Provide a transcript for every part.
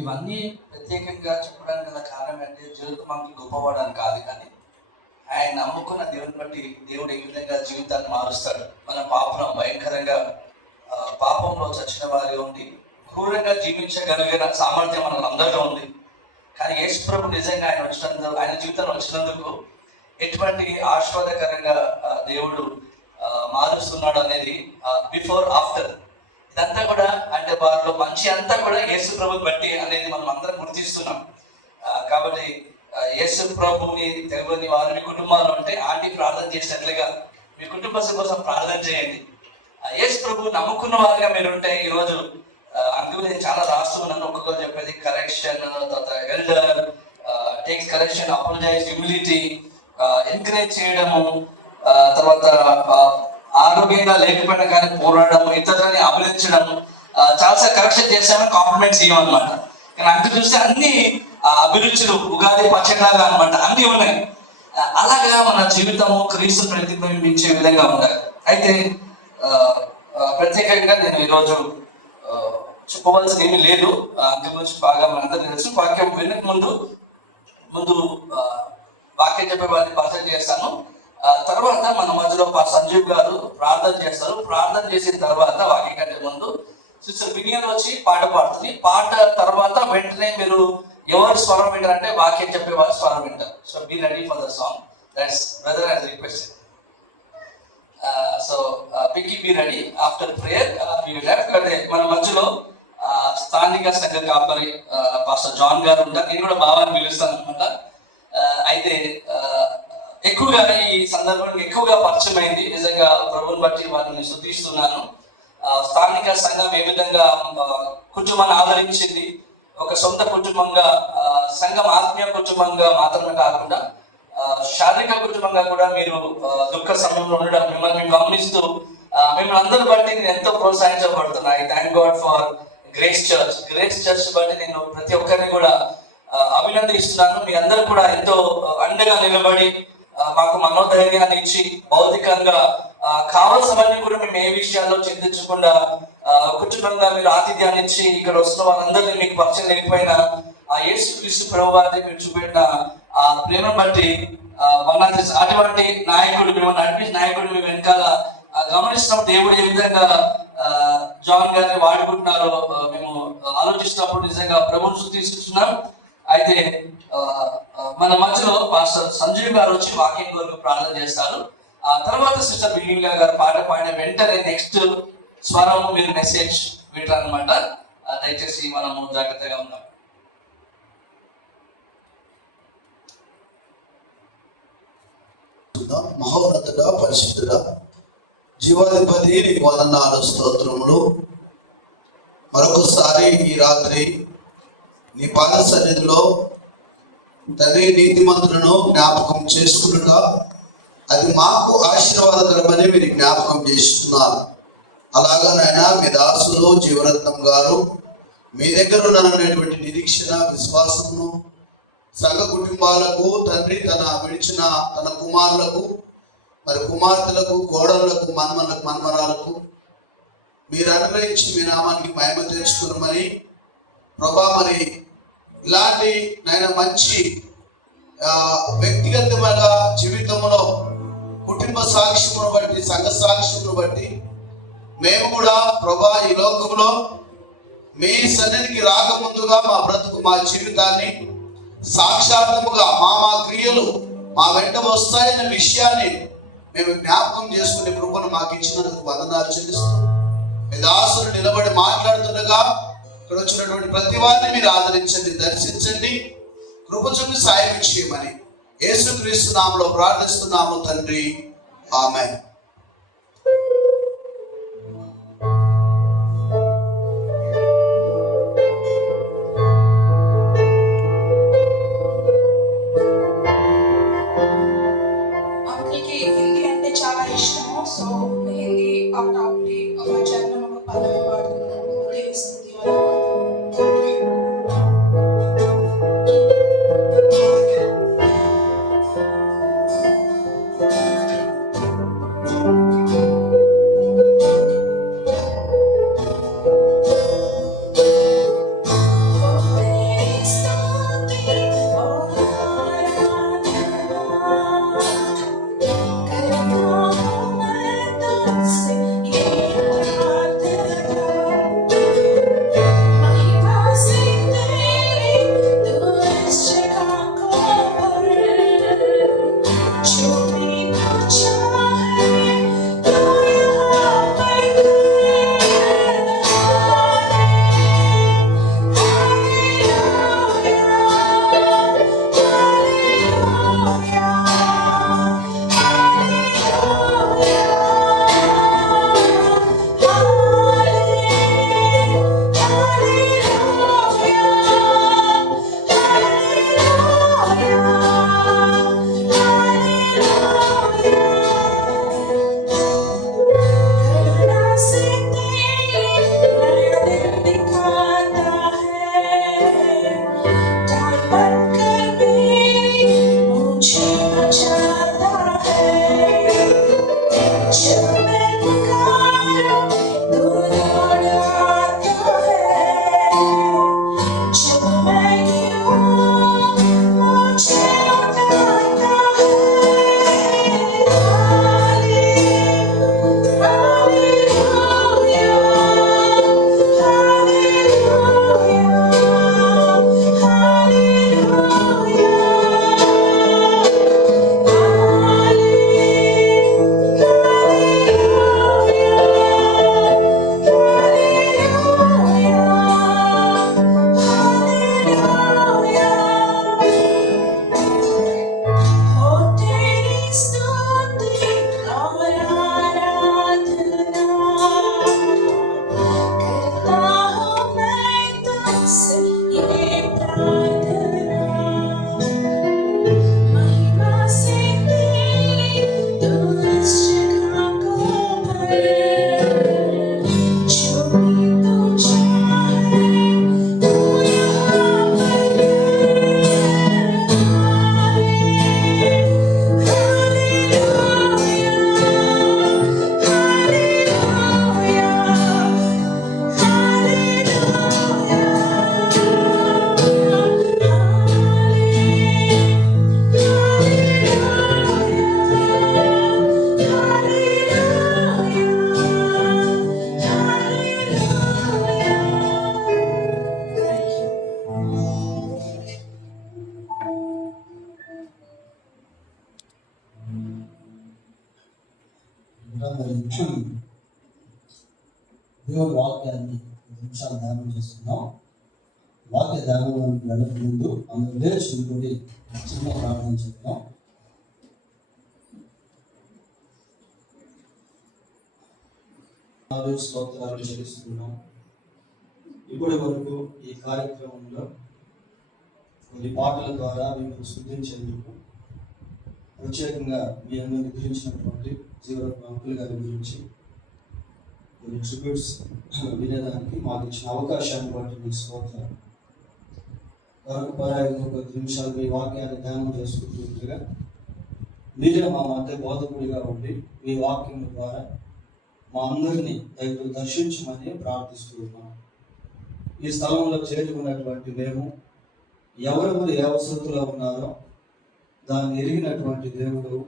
ఇవన్నీ ప్రత్యేకంగా చెప్పడానికి గల కారణం అంటే జీవితం మనకి గొప్పవాడని కాదు, కానీ ఆయన నమ్ముకున్న దేవుని బట్టి దేవుడు ఏ విధంగా జీవితాన్ని మారుస్తాడు. మన పాపం భయంకరంగా పాపంలో చచ్చిన వారి ఉండి క్రూరంగా జీవించగలిగిన సామర్థ్యం మన అందరిలో ఉంది. కానీ యేసు ప్రభు నిజంగా ఆయన వచ్చినందుకు, ఆయన జీవితంలో వచ్చినందుకు ఎటువంటి ఆస్వాదకరంగా దేవుడు మారుస్తున్నాడు అనేది బిఫోర్ ఆఫ్టర్ ఇదంతా కూడా, అంటే వారిలో మంచి అంతా కూడా యేసు ప్రభుని బట్టి అనేది మనం అందరం గుర్తిస్తున్నాం. కాబట్టి యేసు ప్రభుని తెలియని వారు మీ కుటుంబాల్లో ఉంటే ఆంటీ ప్రార్థన చేసినట్లుగా మీ కుటుంబ కోసం ప్రార్థన చేయండి. యేసు ప్రభు నమ్ముకున్న వారిగా మీరుంటే ఈరోజు అందుకు నేను చాలా రాస్తున్నాను. ఒక్కొక్కరు చెప్పేది కరెక్షన్, తర్వాత elder takes correction, apologize, humility, encourage చేయడము, తర్వాత ఆరోగ్యంగా లేకపోయినా కానీ పోరాడడం, ఇతరులని అభినందించడం, చాలాసార్లు కరెక్షన్ చేస్తామని కాంప్లిమెంట్స్ ఇవ్వనమాట. కానీ అందుకు చూస్తే అన్ని అభిరుచులు ఉగాది పచ్చడిలాగా అనమాట, అన్ని ఉన్నాయి. అలాగా మన జీవితము క్రీస్తు ప్రతిబింబించే విధంగా ఉండాలి. అయితే ప్రత్యేకంగా నేను ఈరోజు చెప్పవలసిన ఏమీ లేదు, అందు గురించి బాగా మనందరూ తెలుసు. వాక్యం వినక ముందు వాక్యం చెప్పే వారిని పరిచయం చేస్తాను. తర్వాత మన మధ్యలో సంజీవ్ గారు ప్రార్థన చేస్తారు. ప్రార్థన చేసిన తర్వాత వాక్యం కంటే ముందు సిస్టర్ వినియన్ వచ్చి పాట పాడుతుంది. పాట తర్వాత వెంటనే మీరు ఎవరు స్వరం వింటారంటే వాక్యం చెప్పే వారు స్వరం వింటారు. So be ready for the song. That's brother has requested. So పిక్కి బీ రెడీ ఆఫ్టర్ ప్రేయర్. మన మధ్యలో స్థానిక సంఘ కాపరి పాస్టర్ జాన్ గారు ఉంటారు. నేను కూడా బావాన్ని పిలుస్తాను అనమాట. అయితే ఎక్కువగా ఈ సందర్భంలో ఎక్కువగా పరిచయం అయింది. నిజంగా ప్రభుని బట్టి వారిని స్తుతిస్తున్నాను. స్థానిక సంఘం ఏ విధంగా కుటుంబాన్ని ఆదరించింది, ఒక సొంత కుటుంబంగా, సంఘం ఆత్మీయ కుటుంబంగా మాత్రమే కాకుండా శారీరక కుటుంబంగా కూడా మీరు దుఃఖ సమయంలో ఉండడం, మిమ్మల్ని గమనిస్తూ మిమ్మల్ని అందరూ బట్టి నేను ఎంతో ప్రోత్సహించబడుతున్నా. I thank God for Grace Church బట్టి నేను ప్రతి ఒక్కరిని కూడా అభినందిస్తున్నాను. మీ అందరూ కూడా ఎంతో అండగా నిలబడి మాకు మనోధైర్యాన్ని ఇచ్చి భౌతికంగా కావాల్సినవన్నీ కూడా మేము ఏ విషయాల్లో చింతించకుండా కుటుంబంగా మీరు ఆతిథ్యాన్ని ఇచ్చి ఇక్కడ వస్తున్న వాళ్ళందరినీ మీకు పరిచయం లేకపోయినా ఆ యేసుక్రీస్తు ప్రభు వారిని మీరు చూపెట్టిన ఆ ప్రేమను బట్టి అటువంటి నాయకుడు, మిమ్మల్ని నడిపించిన నాయకుడు మేము వెనకాల గమనిస్తున్నప్పుడు దేవుడు ఏ విధంగా జాన్ గారిని వాడుకుంటున్నారో మేము ఆలోచిస్తున్నప్పుడు నిజంగా ప్రభుత్వం తీసుకుంటున్నాం. అయితే మన మధ్యలో పాస్టర్ సంజీవ్ గారు వచ్చి వాక్యం కొరకు ప్రార్థన చేస్తారు. ఆ తర్వాత సిస్టర్ వినియా గారు పాట పాడిన వెంటనే నెక్స్ట్ స్వరం మీరు మెసేజ్ వింటారనమాట. దయచేసి మనము జాగ్రత్తగా ఉన్నాం. మహోన్నతుడా, పరిశుద్ధుడా, జీవాధిపతి నీకు వందనాలు, స్తోత్రములు. మరొకసారి ఈ రాత్రి నీ పాద సన్నిధిలో తండ్రి నీతిమంతులను జ్ఞాపకం చేసుకున్నట అది మాకు ఆశీర్వాదకరమని మీరు జ్ఞాపకం చేస్తున్నారు. అలాగా నాయన మీ దాసులు జీవరత్నం గారు మీ దగ్గర ఉన్నటువంటి నిరీక్షణ, విశ్వాసమును సంఘ కుటుంబాలకు తండ్రి తన విడిచిన తన కుమారులకు, మరి కుమార్తెలకు, కోడళ్లకు, మన్మరాలకు మీరు అనుగ్రహించి మీ నామానికి మహిమ తెచ్చుకున్నామని ప్రభా, మరి ఇలాంటి నాయన మంచి వ్యక్తిగతమైన జీవితంలో కుటుంబ సాక్ష్యమును బట్టి, సంఘ సాక్ష్యమును బట్టి మేము కూడా ప్రభా ఈ లోకంలో మీ సన్నిధికి రాకముందుగా మా బ్రతుకు, మా జీవితాన్ని సాక్షాత్ముగా మా క్రియలు మా వెంట వస్తాయన్న విషయాన్ని మేము జ్ఞాపకం చేసుకునే కృపను మాకు ఇచ్చినందుకు వందనాలు చెల్లిస్తాం. మీ దాసులు నిలబడి మాట్లాడుతుండగా ఇక్కడ వచ్చినటువంటి ప్రతి వారిని మీరు ఆదరించండి, దర్శించండి, కృప చూపి సాయం చేయమని యేసుక్రీస్తు నామములో ప్రార్థిస్తున్నాము తండ్రి, ఆమేన్. దేవుడి వాక్యాన్ని 5 నిమిషాలు ధ్యానం చేస్తున్నాం. వాక్య ధ్యానంలోకి వెళ్ళక ముందు అందరూ లేచి నిలబడి చిన్న ప్రార్థన చేద్దాం. స్తోత్రాలు చెల్లిస్తున్నాం. ఇప్పటి వరకు ఈ కార్యక్రమంలో కొన్ని పాటల ద్వారా మేము స్తుతించేందుకు ప్రత్యేకంగా మీ అందరిని గురించినటువంటి జీవరత్న అంకుల్ గారి గురించి కొన్ని ట్రిబ్యూట్స్ వినేదానికి మాకు ఇచ్చిన అవకాశాన్ని బట్టి మీకు స్తోత్రాలు. మరొక పరాయంగా 10 నిమిషాలు మీ వాక్యాన్ని ధ్యానం చేసుకుంటుండగా మీరే మా మధ్య బోధకుడిగా ఉండి మీ వాక్యం ద్వారా మా అందరినీ దయతో దర్శించమని ప్రార్థిస్తూ ఉన్నాం. ఈ స్థలంలో చేరి ఉన్నటువంటి మేము ఎవరెవరు ఏ అవసరతలో ఉన్నారో దాన్ని ఎరిగినటువంటి దేవుడు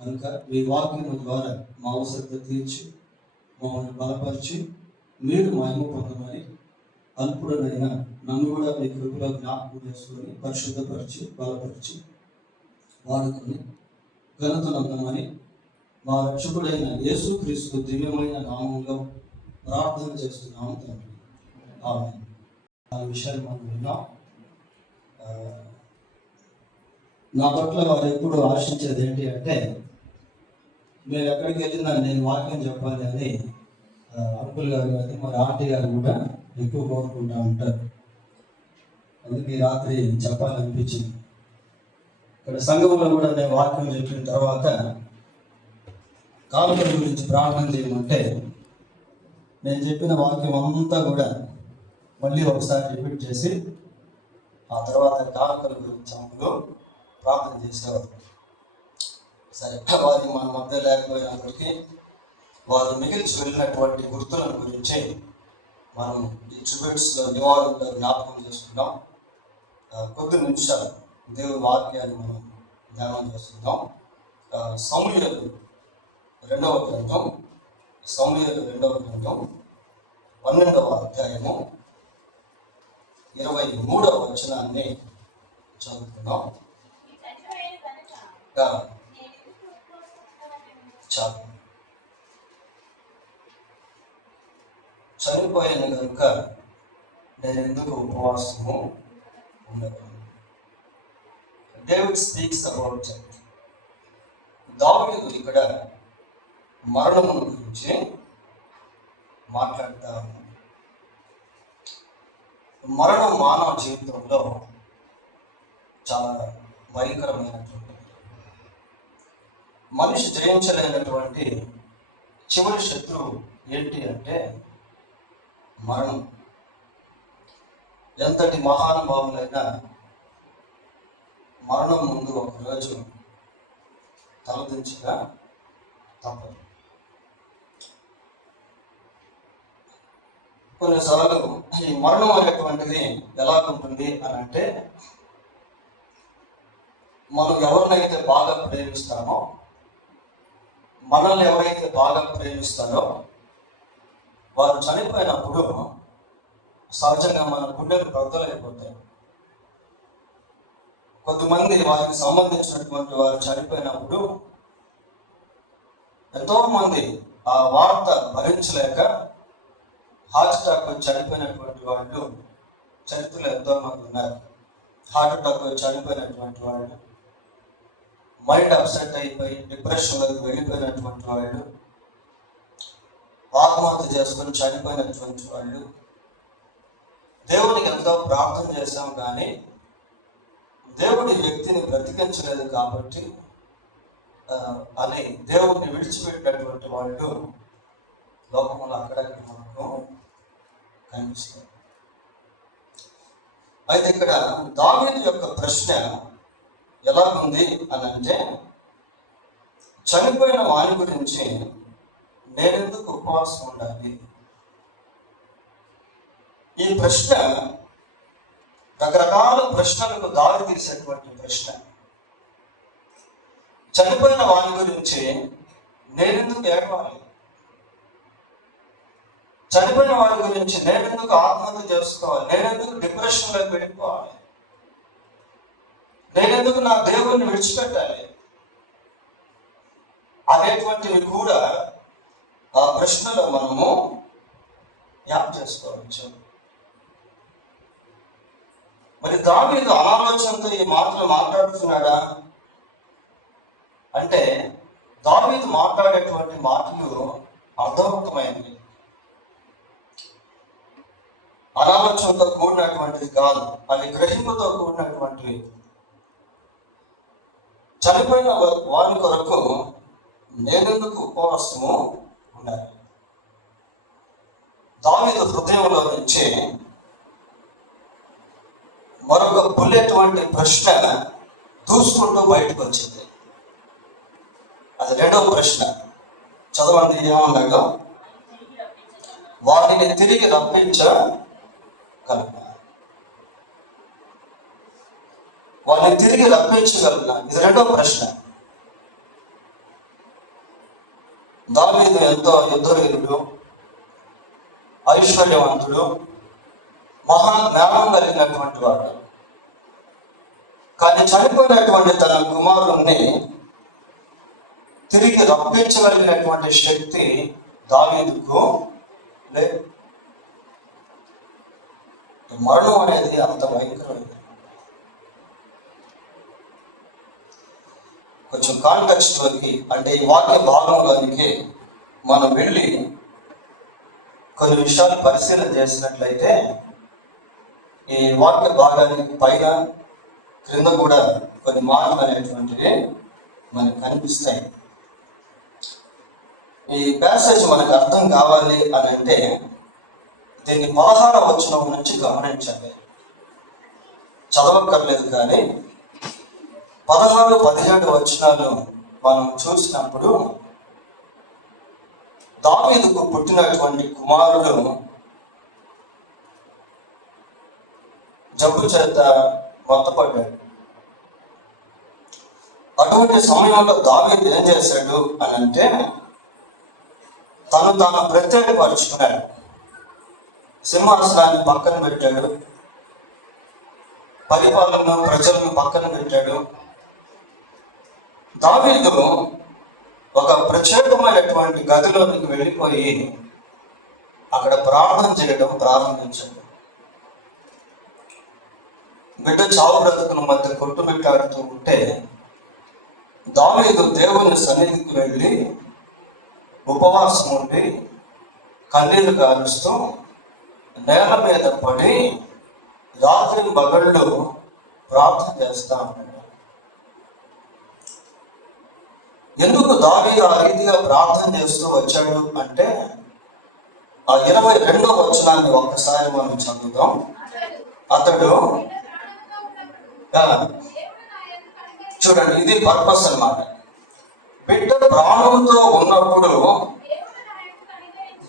కనుక మీ వాక్యం ద్వారా మా అవసరత తీర్చి మమ్మల్ని బలపరిచి మీరు మహిమ పొందమని అల్పుడనైనా నన్ను కూడా మీ కృపలో జ్ఞాపకం చేసుకొని పరిశుద్ధపరిచి బలపరిచి వాడుకొని ఘనతనందమని మా రక్షకుడైన యేసుక్రీస్తు దివ్యమైన నామంలో ప్రార్థన చేస్తున్నాము తండ్రి. ఆమేన్. ఆ విషయాన్ని మనం విన్నాం. నా పట్ల వారు ఎప్పుడు ఆశించేది ఏంటి అంటే నేను ఎక్కడికి వెళ్ళినా నేను వాక్యం చెప్పాలి అని అంకుల్ గారు కానీ మరి ఆంటీ గారు కూడా ఎక్కువ కోరుకుంటూ ఉంటారు. అందుకే రాత్రి చెప్పాలనిపించింది. ఇక్కడ సంఘంలో కూడా నేను వాక్యం చెప్పిన తర్వాత కానుకల గురించి ప్రార్థన చేయమంటే నేను చెప్పిన వాక్యం అంతా కూడా మళ్ళీ ఒకసారి రిపీట్ చేసి ఆ తర్వాత కానుకల గురించి అందులో ప్రార్థన చేసేవారు. సరే, వారి మన మధ్య లేకపోయినప్పటికీ వారు మిగిల్చి వెళ్ళినటువంటి గుర్తుల గురించి మనం ఈ ట్రిబ్యూట్స్లో నివాళుల్లో జ్ఞాపకం చేసుకుందాం. కొద్ది నిమిషాలు దేవుని వాక్యాన్ని మనం ధ్యానం చేస్తున్నాం. సమూయేలు 2వ గ్రంథం 12వ అధ్యాయము 23వ వచనాన్ని చదువుకుందాం. చాలు. చనిపోయాను కనుక నేను ఎందుకు ఉపవాసము ఉండగలను. డేవిడ్ స్పీక్స్ అబౌట్ దావీదు ఇక్కడ మరణము గురించి మాట్లాడుతా ఉన్నాడు. మరణం మానవ జీవితంలో చాలా భయంకరమైనటువంటి, మనిషి జయించలేనటువంటి చివరి శత్రువు ఏంటి అంటే మరణం. ఎంతటి మహానుభావులైనా మరణం ముందు ఒకరోజు తలదించగా తప్పదు. కొన్నిసార్లు ఈ మరణం అనేటువంటిది ఎలా ఉంటుంది అని అంటే మనం ఎవరినైతే బాగా ప్రేమిస్తామో, మనల్ని ఎవరైతే బాగా ప్రేమిస్తారో వారు చనిపోయినప్పుడు సహజంగా మన గుండెలు బద్దలైపోతాయి. కొంతమంది వారికి సంబంధించినటువంటి వారు చనిపోయినప్పుడు ఎంతో మంది ఆ వార్త భరించలేక హార్ట్ అటాక్ వచ్చి చనిపోయినటువంటి వాళ్ళు చరిత్రలో ఎంతో మంది ఉన్నారు. హార్ట్ అటాక్ వచ్చి చనిపోయినటువంటి వాళ్ళు, మైండ్ అప్సెట్ అయిపోయి డిప్రెషన్లోకి వెళ్ళిపోయినటువంటి వాళ్ళు, ఆత్మహత్య చేసుకొని చనిపోయినటువంటి వాళ్ళు. దేవునికి ఎంతో ప్రార్థన చేశాం కానీ దేవుడి వ్యక్తిని బ్రతికించలేదు కాబట్టి అని దేవుడిని విడిచిపెట్టినటువంటి వాళ్ళు లోకంలో అక్కడక్కడ మనకు కనిపిస్తారు. అయితే ఇక్కడ దావీదు యొక్క ప్రశ్న ఎలా ఉంది అని అంటే, చనిపోయిన వాని గురించి నేనెందుకు ఉపవాసం ఉండాలి? ఈ ప్రశ్న రకరకాల ప్రశ్నలకు దారి తీసేటువంటి ప్రశ్న. చనిపోయిన వాని గురించి నేనెందుకు ఏడవాలి? చనిపోయిన వారి గురించి నేనెందుకు ఆత్మహత్య చేసుకోవాలి? నేనెందుకు డిప్రెషన్లోకి వెళ్ళిపోవాలి? నేనెందుకు నా దేవుణ్ణి విడిచిపెట్టాలి అనేటువంటివి కూడా ఆ ప్రశ్నలో మనము యాప్ చేసుకోవచ్చు. మరి దావీదు అనాలోచనతో ఈ మాటలు మాట్లాడుతున్నాడా అంటే, దావీదు మాట్లాడేటువంటి మాటలు అర్థవంతమైనవి, అనాలోచనతో కూడినటువంటిది కాదు, అది గ్రహింపుతో కూడినటువంటివి. చనిపోయిన వారి కొరకు నేనెందుకు ఉపవాసము ఉండాలి? దావీదు హృదయంలో నుంచి మరొక బుల్లెట్ వంటి ప్రశ్న దూసుకుంటూ బయటకు వచ్చింది. అది రెండవ ప్రశ్న. చదవండి ఏమన్నాడో. వారిని తిరిగి రప్పించగలనా? వారిని తిరిగి రప్పించగలనా? ఇది రెండవ ప్రశ్న. దావీదు ఎంతో యుద్ధవీరుడు, ఐశ్వర్యవంతుడు, మహాజ్ఞానం కలిగినటువంటి వాడు. కానీ చనిపోయినటువంటి తన కుమారుణ్ణి తిరిగి రప్పించగలిగినటువంటి శక్తి దావీదుకు లేదు. మరణం అనేది అంత భయంకరమైనది. కొంచెం కాంటెక్స్ట్లోకి, అంటే ఈ వాక్య భాగంలోనికి మనం వెళ్ళి కొన్ని విషయాలు పరిశీలన చేసినట్లయితే ఈ వాక్య భాగానికి పైన క్రింద కూడా కొన్ని మాటలు అనేటువంటివి మనకు కనిపిస్తాయి. ఈ ప్యాసేజ్ మనకు అర్థం కావాలి అని అంటే దీన్ని 16వ వచనం నుంచి గమనించండి. చదవక్కర్లేదు, కానీ 16, 17 వచనాలు మనం చూసినప్పుడు దావీదుకు పుట్టినటువంటి కుమారుడు జబ్బు చేత మొత్తపడ్డాడు. అటువంటి సమయంలో దావీదు ఏం చేశాడు అని అంటే, తాను ప్రత్యేకపరుచుకున్నాడు. సింహాసనాన్ని పక్కన పెట్టాడు, పరిపాలన ప్రజలను పక్కన పెట్టాడు. దావీదు ఒక ప్రత్యేకమైనటువంటి గదిలోనికి వెళ్ళిపోయి అక్కడ ప్రార్థన చేయడం ప్రారంభించాడు. బిడ్డ చావు బ్రతుకుల మధ్య కొట్టుమిట్టాడుతూ ఉంటే దావీదు దేవుని సన్నిధికి వెళ్ళి ఉపవాసం ఉండి కన్నీళ్లు కారుస్తూ నేల మీద పడి రాత్రి పగళ్ళు ప్రార్థన చేస్తా ఉన్నాడు. ఎందుకు దావీదు ఆ రీతిగా ప్రార్థన చేస్తూ వచ్చాడు అంటే, ఆ 22వ వచనాన్ని ఒక్కసారి మనం చదువుదాం. అతడు చూడండి, ఇది పర్పస్ అన్నమాట. బిడ్డ ప్రాణంతో ఉన్నప్పుడు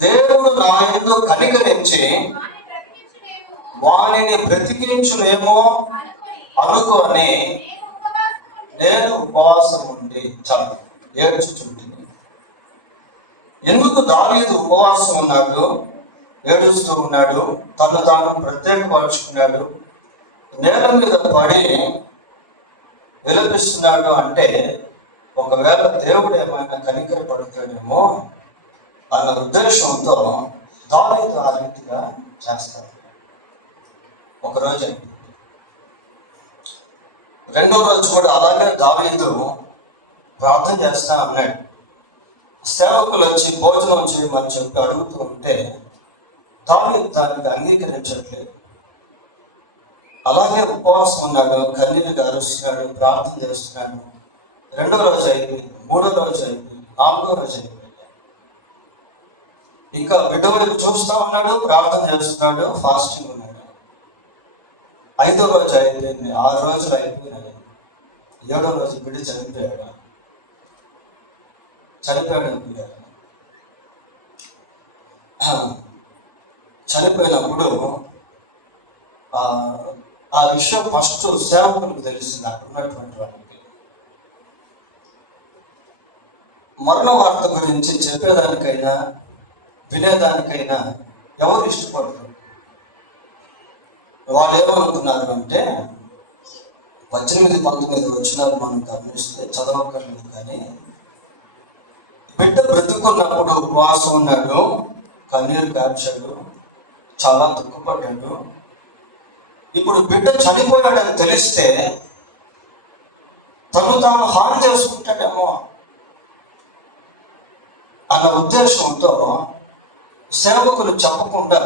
దేవుడు నా యందు కనికరించి వానిని బ్రతికించునేమో అనుకొని నేను ఉపవాసం ఉండి చాలు ఏడ్చుచుంటుంది. ఎందుకు దావీదు ఉపవాసం ఉన్నాడు, ఏడుస్తూ ఉన్నాడు, తాను ప్రత్యేకపరుచుకున్నాడు, నేల మీద పడి విలపిస్తున్నాడు అంటే, ఒకవేళ దేవుడు ఏమైనా కనికర పడుతాడేమో అన్న ఉద్దేశంతో దావీదు ఆ రీతిగా చేస్తాడు. ఒకరోజు రెండో రోజు కూడా అలాగే దావీదు ప్రార్థన చేస్తా అన్నాడు. సేవకులు వచ్చి భోజనం చేయమని చెప్పి అడుగుతూ ఉంటే దావీదు దానికి అంగీకరించట్లేదు. అలాగే ఉపవాసం ఉన్నాడు, కన్నీరు గారుస్తున్నాడు, ప్రార్థన చేస్తున్నాడు. రెండో రోజు అయిపోయింది, మూడో రోజు అయిపోయింది, 4వ రోజు అయిపోయింది. ఇంకా బిడ్డ వైపు చూస్తా ఉన్నాడు, ప్రార్థన చేస్తున్నాడు, ఫాస్టింగ్ ఉన్నాడు. 5వ రోజు అయిపోయింది, 6 రోజులు అయిపోయినాయి. 7వ రోజు బిడ్డ చనిపోయాడు. చనిపోయినప్పుడు ఆ విషయం ఫస్ట్ సేవకులకు తెలిసింది, అక్కడ ఉన్నటువంటి వాళ్ళకి. మరణ వార్త గురించి చెప్పేదానికైనా వినేదానికైనా ఎవరు ఇష్టపడరు. వాళ్ళు ఏమనుకున్నారు అంటే, 18, 19 వచనాలు మనం గమనిస్తే చదవక్కర్లేదు, కానీ బిడ్డ బ్రతుకున్నప్పుడు ఉపవాసం ఉన్నాడు, కన్నీరు కార్చాడు, చాలా దుఃఖపడ్డాడు. ఇప్పుడు బిడ్డ చనిపోయాడని తెలిస్తే తను తాను హాని చేసుకుంటాడేమో అన్న ఉద్దేశంతో సేవకులు చెప్పకుండా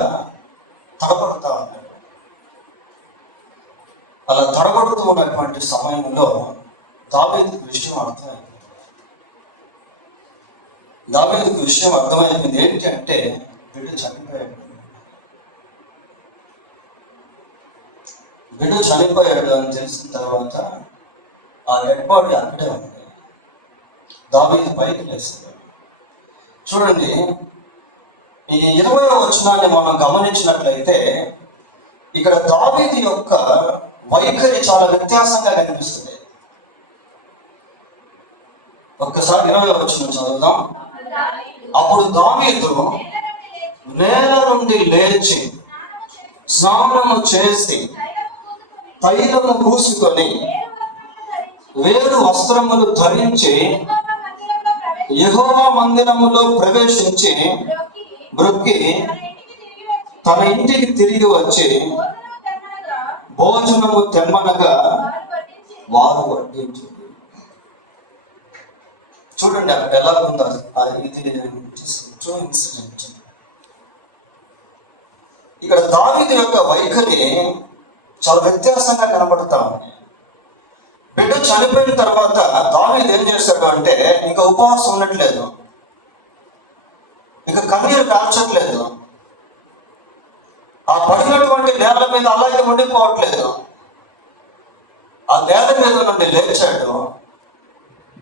తడబడుతూ ఉన్నారు. అలా తడబడుతూ ఉన్నటువంటి సమయంలో దావీదుకు విషయం అర్థమైంది. దావీదుకు విషయం అర్థమైంది ఏంటి అంటే, బిడ్డ చనిపోయాడు. బిడ్డ చనిపోయాడు అని తెలిసిన తర్వాత ఆ డెడ్ బాడీ అక్కడే ఉంది. దావీదు పైకి లేస్తాడు. చూడండి, ఈ 20వ వచనాన్ని మనం గమనించినట్లయితే ఇక్కడ దావీదు యొక్క వైఖరి చాలా వ్యత్యాసంగా కనిపిస్తుంది. ఒక్కసారి 20వ వచనం చదువుదాం. అప్పుడు దావీదు నేల నుండి లేచి స్నానము చేసి తైలము పూసుకొని వేరు వస్త్రములు ధరించి యెహోవా మందిరములో ప్రవేశించి బ్రొక్కి తన ఇంటికి తిరిగి వచ్చి భోజనము తెమ్మనగా వారు వడ్డించారు. చూడండి అక్కడ ఎలా ఉందో ఇది ట్రూ ఇన్సిడెంట్. ఇక్కడ దావీదు యొక్క వైఖరి చాలా వ్యత్యాసంగా కనబడతా ఉంది. బిడ్డ చనిపోయిన తర్వాత దావీదు ఏం చేశాడు అంటే, ఇంకా ఉపవాసం ఉండట్లేదు, ఇంకా కన్నీరు కాల్చట్లేదు, ఆ పడినటువంటి నేల మీద అలాగే ఉండిపోవట్లేదు. ఆ నేల మీద నుండి లేచాడు,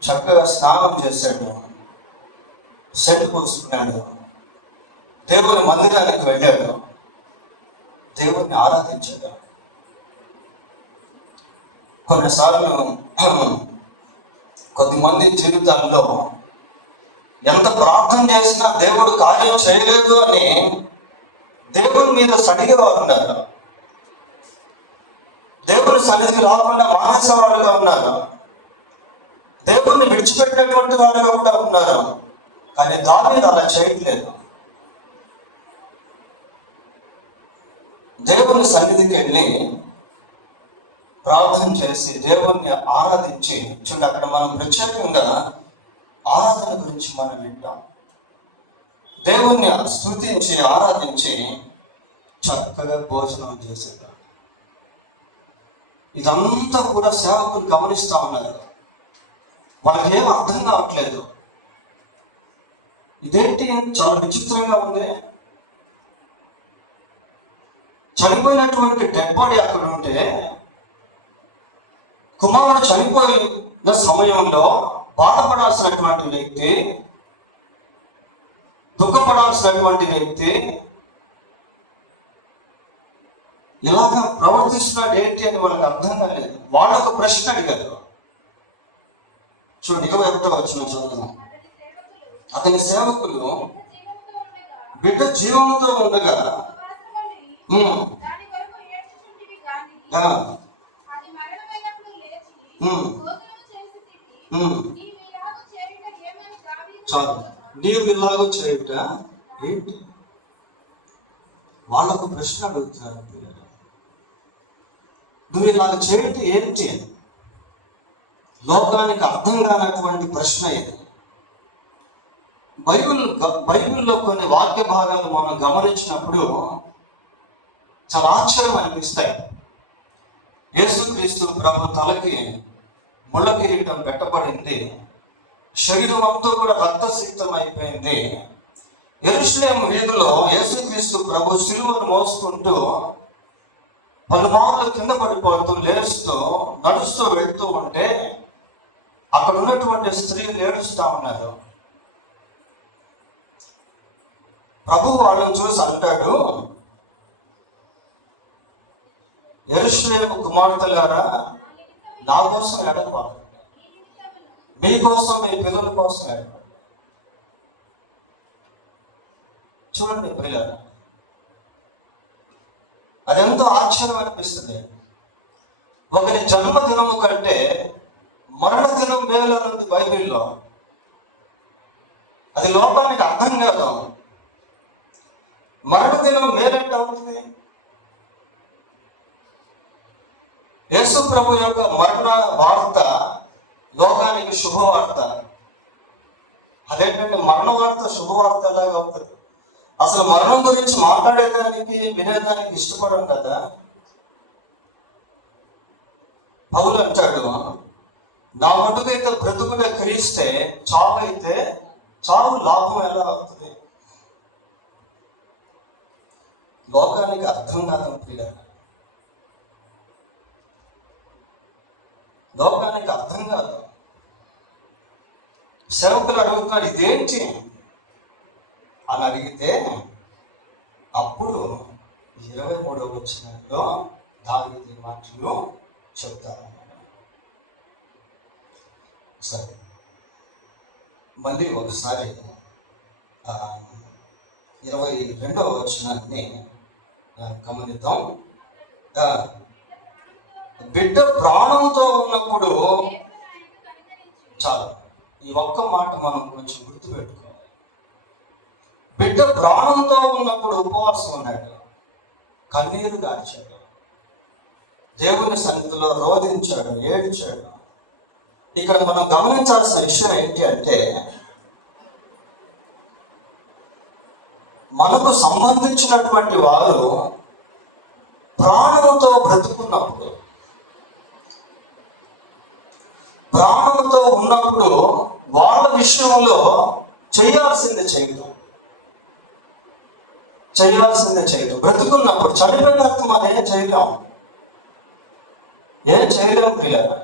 చక్కగా స్నానం చేశాడు, సెట్ పూసుకున్నాడు, దేవుని మందిరానికి వెళ్ళాడు, దేవుణ్ణి ఆరాధించాడు. కొన్నిసార్లు కొద్దిమంది జీవితాల్లో ఎంత ప్రార్థన చేసినా దేవుడు కార్యం చేయలేదు అని దేవుని మీద సడిగేవారు ఉన్నారు. దేవుని సన్నిధికి రాకుండా మానేసేవారుగా ఉన్నారు. దేవుణ్ణి విడిచిపెట్టినటువంటి వారుగా కూడా ఉన్నారు. కానీ దావీదు అలా చేయట్లేదు. దేవుని సన్నిధికి వెళ్ళి ప్రార్థన చేసి దేవుణ్ణి ఆరాధించి, చూడండి అక్కడ మనం ప్రత్యేకంగా ఆరాధన గురించి మనం వింటాం. దేవుణ్ణి స్తుతించి ఆరాధించి చక్కగా భోజనం చేసేద్దాం. ఇదంతా కూడా సేవకులు గమనిస్తా ఉన్నారు. వాళ్ళకి ఏం అర్థం కావట్లేదు. ఇదేంటి చాలా విచిత్రంగా ఉంది. చనిపోయినటువంటి డెడ్ బాడీ అక్కడ ఉంటే, కుమారుడు చనిపోయిన సమయంలో బాధపడాల్సినటువంటి వ్యక్తి, దుఃఖపడాల్సినటువంటి వ్యక్తి ఇలాగ ప్రవర్తిస్తున్నాడు ఏంటి అని వాళ్ళకి అర్థం కాలేదు. వాళ్ళొక ప్రశ్న అడిగారు. చూడండి 21వ వచనం చదువుతాం. అతని సేవకులు బిడ్డ జీవంతో ఉండగా చాలు, నీవు ఇలాగ చేయుట ఏంటి? వాళ్ళకు ప్రశ్న అడుగుతున్నారు. నువ్వు ఇలాగ చేయటం ఏంటి? లోకానికి అర్థం కానటువంటి ప్రశ్న ఇది. బైబిల్లో కొన్ని వాక్య భాగాలు మనం గమనించినప్పుడు చాలా ఆశ్చర్యం అనిపిస్తాయి. యేసుక్రీస్తు ప్రభు తలకి ముళ్ళ కిరీటం పెట్టబడింది, శరీరం అంతా కూడా రక్తసిక్తం అయిపోయింది. యెరూషలేము వీధిలో యేసుక్రీస్తు ప్రభు సిలువను మోసుకుంటూ పలుమార్లు కింద పడిపోతూ లేస్తూ నడుస్తూ వెళ్తూ ఉంటే అక్కడ ఉన్నటువంటి స్త్రీలు ఏడుస్తూ ఉన్నారు. ప్రభు వాళ్ళని చూసి అంటాడు, యెరూషలేము కుమార్తెలారా, నా కోసం ఏడవబాకండి, మీకోసం, మీ పిల్లల కోసం ఏడవండి. చూడండి పిల్లలు, అదెంతో ఆశ్చర్యం అనిపిస్తుంది. ఒకరి జన్మదినము కంటే మరణ దినం మేలు అన్నది బైబిల్లో. అది లోకానికి అర్థం కాదు. మరణదినం మేలంటే అవుతుంది. యేసు ప్రభు యొక్క మరణ వార్త లోకానికి శుభవార్త. అదేంటంటే మరణ వార్త శుభవార్త ఎలాగా అవుతుంది? అసలు మరణం గురించి మాట్లాడేదానికి వినేదానికి ఇష్టపడం కదా. పౌలు అంటాడు, నా మటుకైతే బ్రతుకునే క్రీస్తే, చావు అయితే చావు లాభం ఎలా అవుతుంది? లోకానికి అర్థం కాదు ప్రియ, లోకానికి అర్థం కాదు. సేవకులు అడుగుతున్నాడు, ఇదేంటి అని అడిగితే అప్పుడు 23వ వచనంలో దావీదు మాటలు చెప్తాను. సరే, మళ్ళీ ఒకసారి 22వ వచనాన్ని గమనిద్దాం. బిడ్డ ప్రాణంతో ఉన్నప్పుడు, చాలు ఈ ఒక్క మాట మనం కొంచెం గుర్తుపెట్టుకోవాలి. బిడ్డ ప్రాణంతో ఉన్నప్పుడు ఉపవాసం ఉన్నాడు, కన్నీరు గార్చాడు, దేవుని సన్నిధిలో రోధించాడు, ఏడ్చాడు. ఇక్కడ మనం గమనించాల్సిన విషయం ఏంటి అంటే, మనకు సంబంధించినటువంటి వారు ప్రాణముతో బ్రతుకున్నప్పుడు, ప్రాణముతో ఉన్నప్పుడు వాళ్ళ విషయంలో చేయాల్సిందే చేయడం, బ్రతుకున్నప్పుడు. చనిపోయిన అర్థం మనం ఏం చేయలేం పిల్లలు.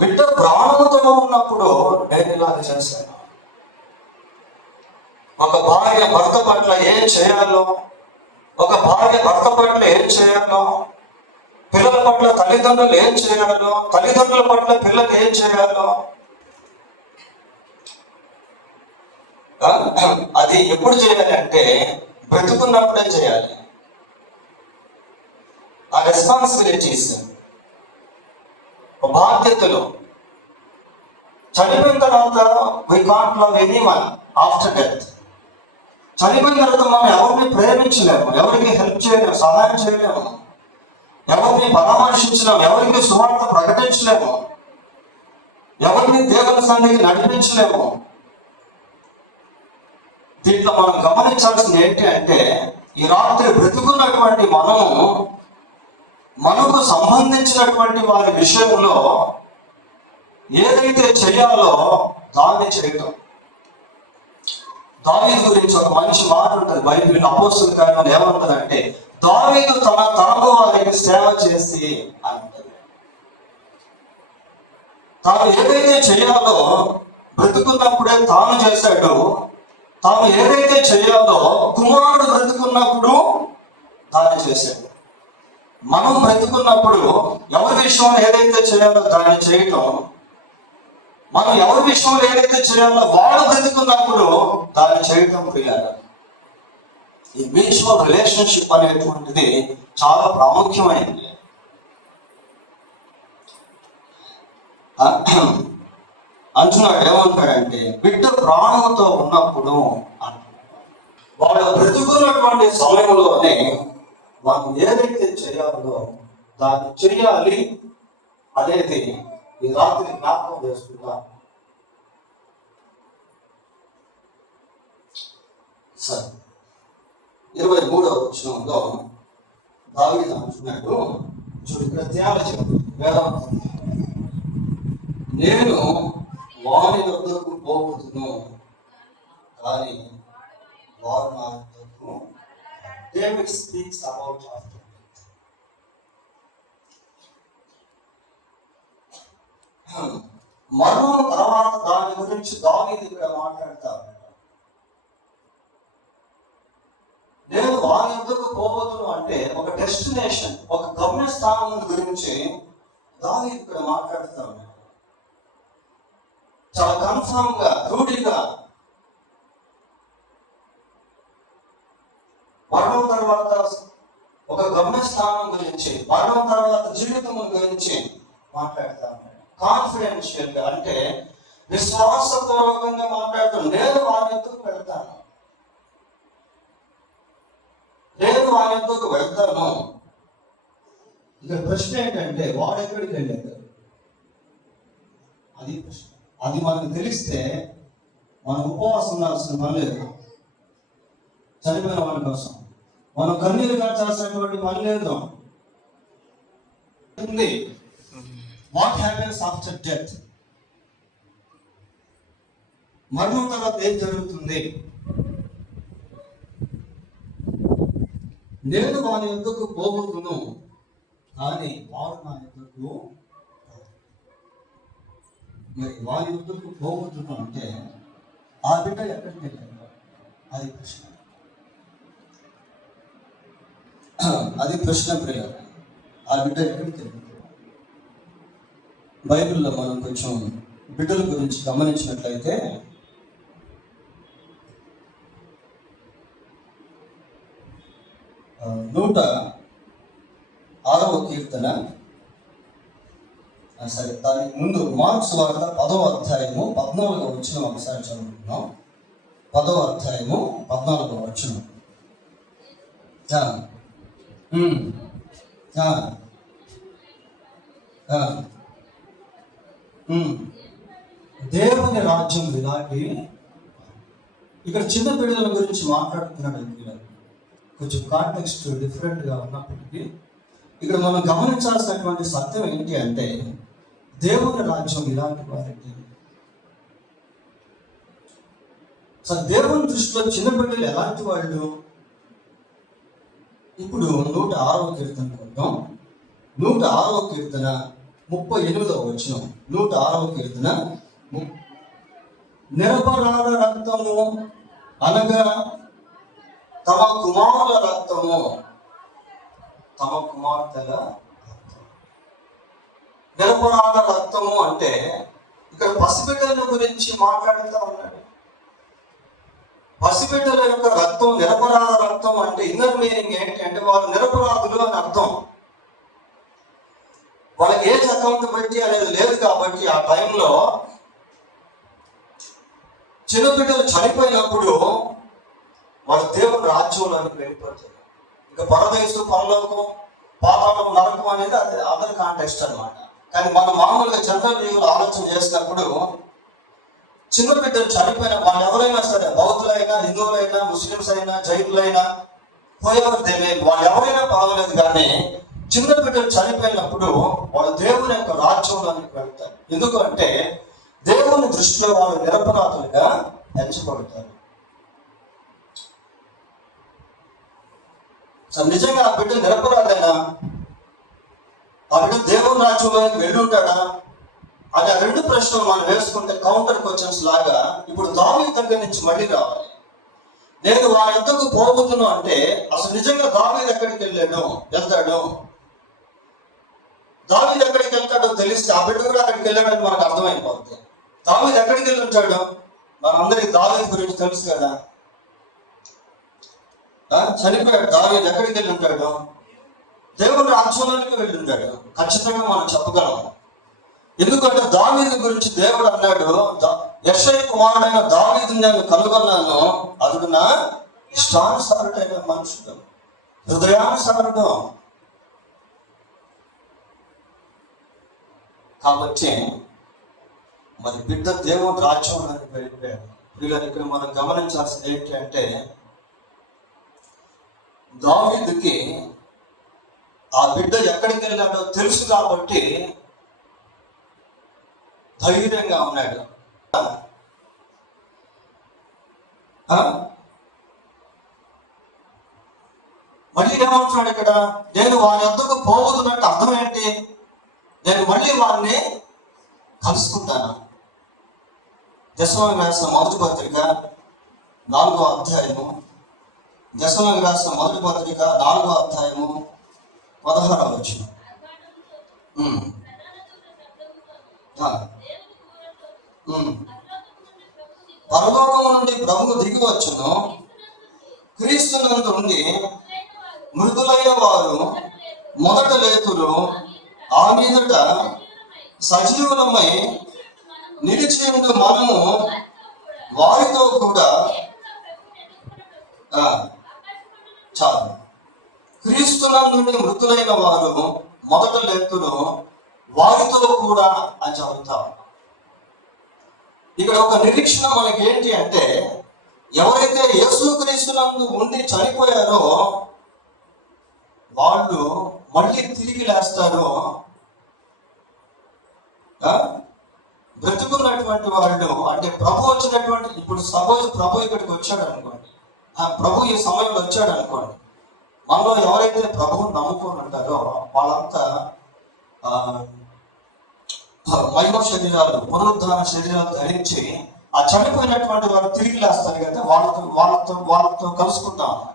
బిడ్డ ప్రాణముతో ఉన్నప్పుడు నేను ఇలా చేశాను. ఒక భార్య భర్త పట్ల ఏం చేయాలో, పిల్లల పట్ల తల్లిదండ్రులు ఏం చేయాలో, తల్లిదండ్రుల పట్ల పిల్లలు ఏం చేయాలో, అది ఎప్పుడు చేయాలి అంటే బ్రతుకున్నప్పుడే చేయాలి. ఆ రెస్పాన్సిబిలిటీస్, బాధ్యతలు. చనిపోయిన తర్వాత we can't love anyone after death. చనిపోయిన తర్వాత మనం ఎవరిని ప్రేమించలేము, ఎవరికి హెల్ప్ చేయలేము, సహాయం చేయలేము, ఎవరిని పరామర్శించలేము, ఎవరికి సువార్త ప్రకటించలేము, ఎవరిని దేవుని సన్నిధికి నడిపించలేము. దీంట్లో మనం గమనించాల్సింది ఏంటి అంటే, ఈ రాత్రి బ్రతుకున్నటువంటి మనకు సంబంధించినటువంటి వారి విషయంలో ఏదైతే చేయాలో దాన్ని చేయడం. దావీదు గురించి ఒక మంచి మాట ఉంటుంది బైబిల్ అపోస్తలుల కార్యాలు. ఏమంటుందంటే, దావీదు తన తరము వారికి సేవ చేసి అంటుంది. తాను ఏదైతే చేయాలో బ్రతుకున్నప్పుడే తాను చేశాడు. తాను ఏదైతే చేయాలో కుమారుడు బ్రతుకున్నప్పుడు దాన్ని చేశాడు. మనం బ్రతుకున్నప్పుడు ఎవరి విషయంలో ఏదైతే చేయాలో దాన్ని చేయటం, మనం ఎవరి విషయంలో ఏదైతే చేయాలో వాళ్ళు బ్రతుకున్నప్పుడు దాన్ని చేయటం ప్రియాలి. ఈ మ్యూచువల్ రిలేషన్షిప్ అనేటువంటిది చాలా ప్రాముఖ్యమైనది. అంటున్నాడు, ఏమంటాడంటే బిడ్డ ప్రాణంతో ఉన్నప్పుడు అంటున్నాడు. వాళ్ళు బ్రతుకున్నటువంటి సమయంలోనే మనం ఏదైతే చేయాలో దాన్ని చేయాలి అనేది ఈ రాత్రి జ్ఞాపకం చేసుకుందాం. సరే, 23వ వచనంలో దావీదు అంటున్నాడు, చూడు ఇక్కడ త్యాగం వేదాంతం, నేను వారి వద్దకు పోవద్దును కానీ వారు నా వద్దకు. David speaks about after death. మరణం తర్వాత దాని గురించి దావీదు ఇక్కడ మాట్లాడతారు. నేను వారి వద్దకు పోవద్దును అంటే ఒక డెస్టినేషన్, ఒక గమ్యస్థానం గురించి దావీదు ఇక్కడ మాట్లాడతారు. చాలా కన్ఫర్మ్ గా, రూఢిగా మరణం తర్వాత ఒక గమ్యస్థానం గురించి, మరణం తర్వాత జీవితం గురించి మాట్లాడతాను. కాన్ఫిడెన్షియల్ గా, అంటే విశ్వాసపూర్వకంగా మాట్లాడుతాను. నేను వాని ఎందుకు వెళ్తాను, నేను వాని ఎందుకు వెళ్తాను. ఇక ప్రశ్న ఏంటంటే వాడు ఎక్కడికి వెళ్ళాడు, అది ప్రశ్న. అది మనకు తెలిస్తే మనం ఉపవాసం ఉండాల్సిన పని లేదు. చనిపోయిన వాడి కోసం మనం కన్నీరు కాల్చాల్సినటువంటి పని లేదు. వాట్ హ్యాపెన్స్ ఆఫ్టర్ డెత్, మరణం తర్వాత ఏం జరుగుతుంది. నేను వాని ఎందుకు పోగొట్టును, కానీ వాడు నా ఎందుకు. మరి వాని ఎందుకు పోగొట్టును అంటే ఆ బిడ్డ ఎక్కడికి వెళ్ళాడు, అది ప్రశ్న. అది ప్రశ్న ప్రియ. ఆ బిడ్డ ఎక్కడికి వెళ్ళాడు. బైబిల్లో మనం కొంచెం బిడ్డల గురించి గమనించినట్లయితే 106వ కీర్తన, సరే దానికి ముందు మార్క్స్ వార్త 10వ అధ్యాయము 14వ వచనం ఒకసారి చదువుకుంటున్నాం. 10వ అధ్యాయము 14వ వచనం. దేవుని రాజ్యం ఇలాంటి. ఇక్కడ చిన్న బిడ్డల గురించి మాట్లాడుతున్నాడు. కొంచెం కాంటెక్స్ట్ డిఫరెంట్గా ఉన్నప్పటికీ ఇక్కడ మనం గమనించాల్సినటువంటి సత్యం ఏంటి అంటే దేవుని రాజ్యం ఇలాంటి వారికి. దేవుని దృష్టిలో చిన్న బిడ్డలు ఎలాంటి వాళ్ళు. ఇప్పుడు 106వ కీర్తన కొద్దాం. 106వ కీర్తన 38వ వచనం. 106వ కీర్తన, నిరపరాధ రక్తము అనగా తమ కుమారుల రక్తము, తమ కుమార్తెల రక్తం. నిరపరాధ రక్తము అంటే ఇక్కడ పసిబిడ్డల గురించి మాట్లాడుతూ ఉన్నాడు. పసిబిడ్డల యొక్క రక్తం, నిరపరాధ రక్తం అంటే ఇన్నర్ మీనింగ్ ఏంటి అంటే వాళ్ళు నిరపరాధులు అని అర్థం. వాళ్ళకి ఏజ్ అకౌంటబిలిటీ అనేది లేదు కాబట్టి ఆ టైంలో చిన్నబిడ్డలు చనిపోయినప్పుడు వాళ్ళ దేవుని రాజ్యంలోకి వెళ్ళిపోతారు. ఇంకా పరదేశం, పరలోకం, పాతాళం, నరకం అనేది అది అదర్ కాంటెక్స్ట్ అనమాట. కానీ మనం మామూలుగా జనరల్ వ్యూలో ఆలోచన చేసినప్పుడు చిన్న బిడ్డలు చనిపోయిన వాళ్ళు ఎవరైనా సరే, బౌద్ధులైనా, హిందువులైనా, ముస్లిమ్స్ అయినా, జైనులైనా, పోయేవారు దేవే, వాళ్ళు ఎవరైనా పర్వాలేదు. కానీ చిన్న బిడ్డలు చనిపోయినప్పుడు వాళ్ళు దేవుని యొక్క రాజ్యంలోనికి వెళ్తారు. ఎందుకంటే దేవుని దృష్టిలో వాళ్ళు నిరపరాధులుగా ఎంచబడతారు. నిజంగా ఆ బిడ్డ నిరపరాధైనా, ఆ బిడ్డ దేవుని రాజ్యంలోకి వెళ్ళి ఉంటాడా అని ఆ రెండు ప్రశ్నలు మనం వేసుకుంటే కౌంటర్ క్వశ్చన్స్ లాగా ఇప్పుడు దావీదు దగ్గర నుంచి మళ్ళీ రావాలి. నేను వారి ఎంతకు పోగొట్టును అంటే అసలు నిజంగా దావీదు ఎక్కడికి వెళ్తాడు, దావీదు ఎక్కడికి వెళ్తాడో తెలిస్తే ఆ బిడ్డ కూడా అక్కడికి వెళ్ళాడని మనకు అర్థమైపోతుంది. దావీదు ఎక్కడికి వెళ్ళి ఉంటాడు, మనందరికి దావీదు గురించి తెలుసు కదా. చనిపోయాడు దావీదు, ఎక్కడికి వెళ్ళి ఉంటాడు, దేవుని రాజ్యంలోనికి వెళ్ళి ఉంటాడు. ఖచ్చితంగా మనం చెప్పగలం. ఎందుకంటే దావీదు గురించి దేవుడు అన్నాడు, యెషయా కుమారుడైన దావీదుని నేను కనుగొన్నాను, అతడు నా ఇష్టానుసారుడైన మనుషుడు, హృదయానుసారుడు. కాబట్టి మరి బిడ్డ దేవుని రాజ్యంలోకి వెళ్ళిపోయాడు. వీళ్ళని ఇక్కడ మనం గమనించాల్సింది ఏంటి అంటే దావీదుకి ఆ బిడ్డ ఎక్కడికి వెళ్ళాడో తెలుసు కాబట్టి ధైర్యంగా ఉన్నాడు. మళ్ళీ ఏమంటున్నాడు ఇక్కడ, నేను వాని వద్దకు పోవద్దున్నట్టు అర్థం ఏంటి, నేను మళ్ళీ వాడిని కలుసుకుంటాను. దశలోనికి రాసిన మొదటి పత్రిక 4వ అధ్యాయము, దశలోనికి రాసిన మొదటి పత్రిక 4వ అధ్యాయము 16వ వచనం. పరలోకము నుండి ప్రభువు దిగి వచ్చును, క్రీస్తునందు నుండి మృదులైన వారు మొదట లేతురు, ఆ మీదట సజీవులమై నిలిచి ఉండు మనము వారితో కూడా చాలు. క్రీస్తునందు మృతులైన వారు మొదట లేఖను వారితో కూడా అని చదువుతాం. ఇక్కడ ఒక నిరీక్షణ మనకి ఏంటి అంటే, ఎవరైతే యేసుక్రీస్తునందు ఉండి చనిపోయారో వాళ్ళు మళ్ళీ తిరిగి లేస్తారో, బ్రతుకున్నటువంటి వాళ్ళు అంటే ప్రభు వచ్చినటువంటి, ఇప్పుడు సపోజ్ ప్రభు ఇక్కడికి వచ్చాడు అనుకోండి, ఆ ప్రభు ఈ సమయంలో వచ్చాడు అనుకోండి, మనలో ఎవరైతే ప్రభువుని నమ్ముకొని ఉంటారో వాళ్ళంతా మహిమ శరీరాలు, పునరుద్ధాన శరీరాలు ధరించి ఆ చనిపోయినటువంటి వారు తిరిగి లేస్తారు కదా, వాళ్ళతో కలుసుకుంటాం అన్నమాట.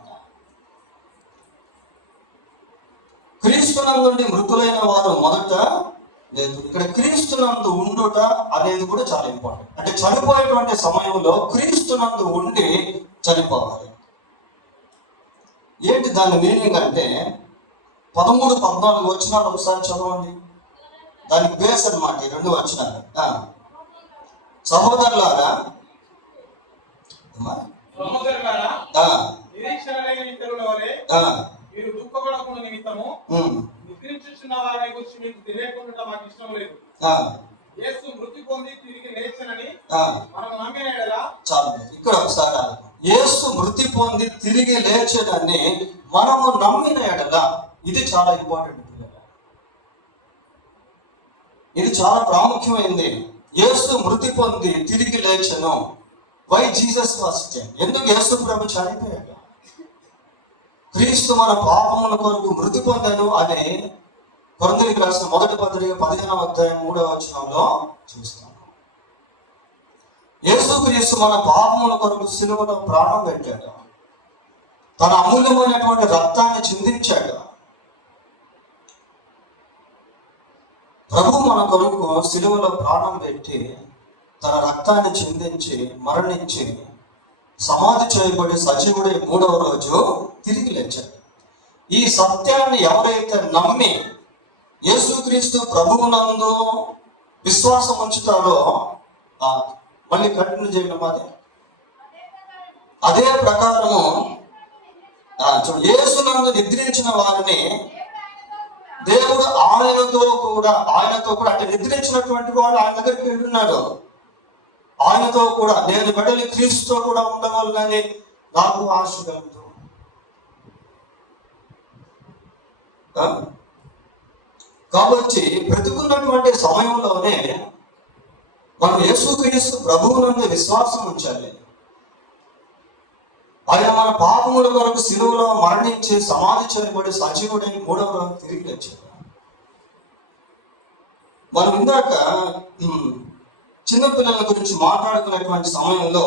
క్రీస్తునందు మృతులైన వారు మొదట లేదు. ఇక్కడ క్రీస్తునందు ఉండుట అనేది కూడా చాలా ఇంపార్టెంట్. అంటే చనిపోయేటువంటి సమయంలో క్రీస్తునందు ఉండి చనిపోవాలి. ఏంటి దాని మీనింగ్ అంటే 13-14 వచనాలు ఒకసారి చదవండి. దానికి బేస్ అన్నమాట ఈ 2 వచనాలు. సహోదరులారా మీరు దుఃఖపడకుండా నిమిత్తము నిద్రించుచున్న వారిని గురించి మీకు తెలియకుండా మాకు ఇష్టం లేదు. యేసు మృతి పొంది తిరిగి లేచనని మనం నమ్మిన ఎడల చాలు. ఇక్కడ ఒకసారి యేసు మృతి పొంది తిరిగి లేచనని మనము నమ్మిన ఎడల, ఇది చాలా ఇంపార్టెంట్. ఇది చాలా ప్రాముఖ్యమైనది. యేసు మృతి పొంది తిరిగి లేచను. Why Jesus was dead? ఎందుకు యేసు ప్రభు చనిపోయాడు? క్రీస్తు మన పాపముల కొరకు మృతి పొందాను అని కొరింథీయులకు రాసిన మొదటి పత్రిక 15వ అధ్యాయం 3వ వచనంలో చూస్తాం. యేసుక్రీస్తు మన పాపముల కొరకు సిలువలో ప్రాణం పెట్టాడు. తన అమూల్యమైనటువంటి రక్తాన్ని చిందించాడు. ప్రభు మన కొరకు సిలువలో ప్రాణం పెట్టి తన రక్తాన్ని చిందించి మరణించి సమాధి చేయబడి సజీవుడే 3వ రోజు తిరిగి లేచాడు. ఈ సత్యాన్ని ఎవరైతే నమ్మి యేసుక్రీస్తు ప్రభువునందు విశ్వాసం ఉంచుతారో, మళ్ళీ కంటిన్యూ చేయడం మాది అదే ప్రకారము యేసునందు నిద్రించిన వారిని దేవుడు ఆయనతో కూడా అంటే నిద్రించినటువంటి వాడు ఆయన దగ్గరికి వెళ్ళున్నాడు. ఆయనతో కూడా నేను వెడలి క్రీస్తుతో కూడా ఉండవాలని నాకు ఆశ కలుగుతుంది. కాబట్టి బ్రతుకున్నటువంటి సమయంలోనే మనం యేసుక్రీస్తు ప్రభువునందు విశ్వాసం ఉంచాలి. ఆయన మన పాపముల కొరకు సిలువలో మరణించి సమాధి చేయబడి సజీవుడై 3వ రోజు తిరిగి లేచాడు. మనం ఇందాక చిన్నపిల్లల గురించి మాట్లాడుకునేటువంటి సమయంలో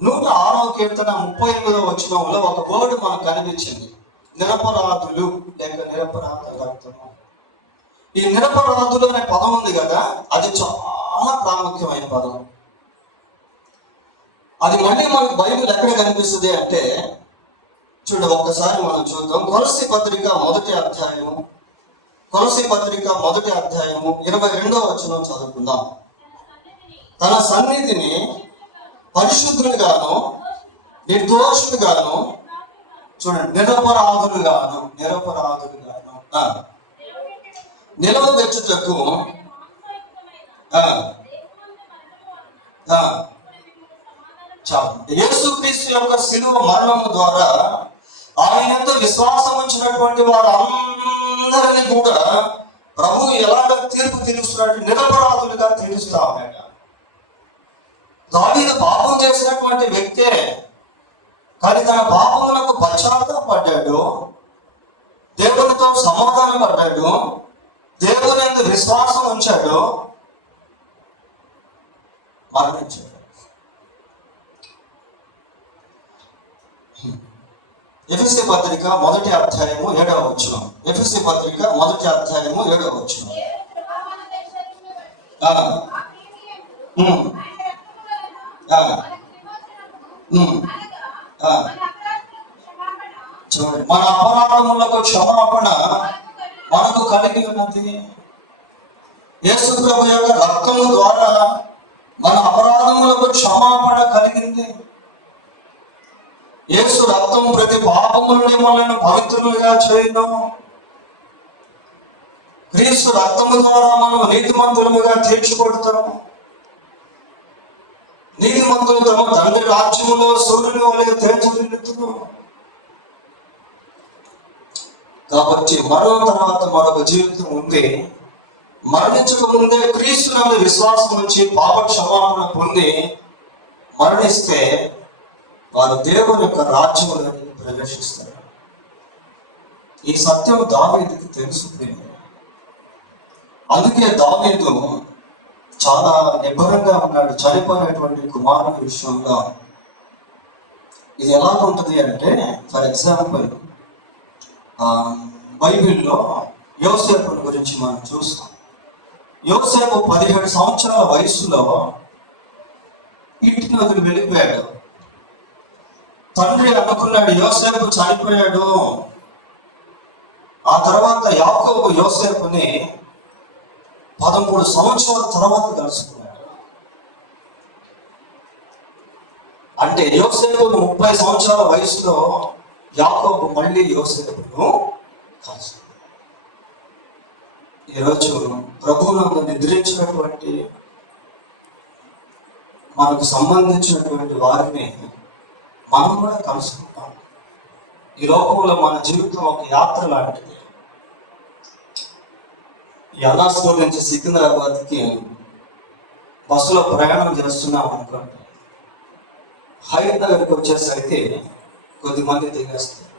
106వ కీర్తన 38వ వచనంలో ఒక వర్డ్ మనకు కనిపించింది, నిరపరాధులు లేక నిరపరాధ రక్తము. ఈ నిరపరాధులు అనే పదం ఉంది కదా, అది చాలా ప్రాముఖ్యమైన పదం. అది మళ్ళీ మనకు బైబిల్ ఎక్కడ కనిపిస్తుంది అంటే, చూడండి ఒక్కసారి మనం చూద్దాం. కొలస్సీ పత్రిక మొదటి అధ్యాయము 22వ వచనం చదువుకుందాం. తన సన్నిధిని పరిశుద్ధులుగాను నిర్దోషులుగాను, చూడండి నిరపరాధులుగాను నిలవబెట్టుటకు యేసుక్రీస్తు యొక్క శిలువ మరణము ద్వారా ఆయనతో విశ్వాసం ఉంచినటువంటి వారందరినీ కూడా ప్రభు ఎలాగ తీర్పు తీరుస్తున్నట్టు నిరపరాధులుగా తీరుస్తా ఉన్నాడు. దావీదు పాపం చేసినటువంటి వ్యక్తే, కానీ తన పాపములకు పశ్చాత్తాపడ్డాడు, దేవునితో సమాధానం పడ్డాడు, దేవుని యందు విశ్వాసం ఉంచాడు, మరణించాడు. ఎఫెసీ పత్రిక మొదటి అధ్యాయము 7వ వచనం. ఎఫెసీ పత్రిక మొదటి అధ్యాయము 7వ వచనం. చూడండి, మన అపరాధములకు క్షమాపణ మనకు కలిగి ఉన్నది. యేసు ప్రభు యొక్క రక్తము ద్వారా మన అపరాధములకు క్షమాపణ కలిగింది. యేసు రక్తం ప్రతి పాపము నుండి మనల్ని పవిత్రులుగా చేయడం. క్రీస్తు రక్తము ద్వారా మనం నీతిమంతులుగా తీర్చికొడతాము. నీతిమంతులు తమ తండ్రి రాజ్యములో సూర్యుని వలె తేజరిల్లుతును. కాబట్టి మరో తర్వాత మరొక జీవితం ఉంది. మరణించక ముందే క్రీస్తు నందు విశ్వాసం నుంచి పాప క్షమాపణ పొంది మరణిస్తే వారు దేవుని యొక్క రాజ్యములోకి ప్రవేశిస్తారు. ఈ సత్యం దావీదుకి తెలుసుకుంది. అందుకే దావీదు చాలా నిబ్బరంగా ఉన్నాడు చనిపోయినటువంటి కుమారుని విషయంలో. ఇది ఎలా ఉంటుంది అంటే, ఫర్ ఎగ్జాంపుల్ బైబిల్లో యోసేపుని గురించి మనం చూస్తాం. యోసేపు 17 సంవత్సరాల వయసులో ఇంటిని వదిలి వెళ్ళిపోయాడు. తండ్రి అనుకున్నాడు యోసేపు చనిపోయాడు. ఆ తర్వాత యాకోబు యోసేపుని 13 సంవత్సరాల తర్వాత కలుసుకున్నాడు. అంటే యోసేపు 30 సంవత్సరాల వయసులో యాకోబు మళ్ళీ యోసేపును కలుసుకున్నాడు. ఈరోజు ప్రభువునందు నిద్రించినటువంటి మనకు సంబంధించినటువంటి వారిని మనం కూడా కలుసుకుంటాం. ఈ లోకంలో మన జీవితం ఒక యాత్ర లాంటిది. ఈ అల్లాస్పూర్ నుంచి సికింద్రాబాద్కి బస్సులో ప్రయాణం చేస్తున్నాం అనుకోండి. హైదరాబాద్కి వచ్చేసరికి కొద్దిమంది దిగేస్తారు,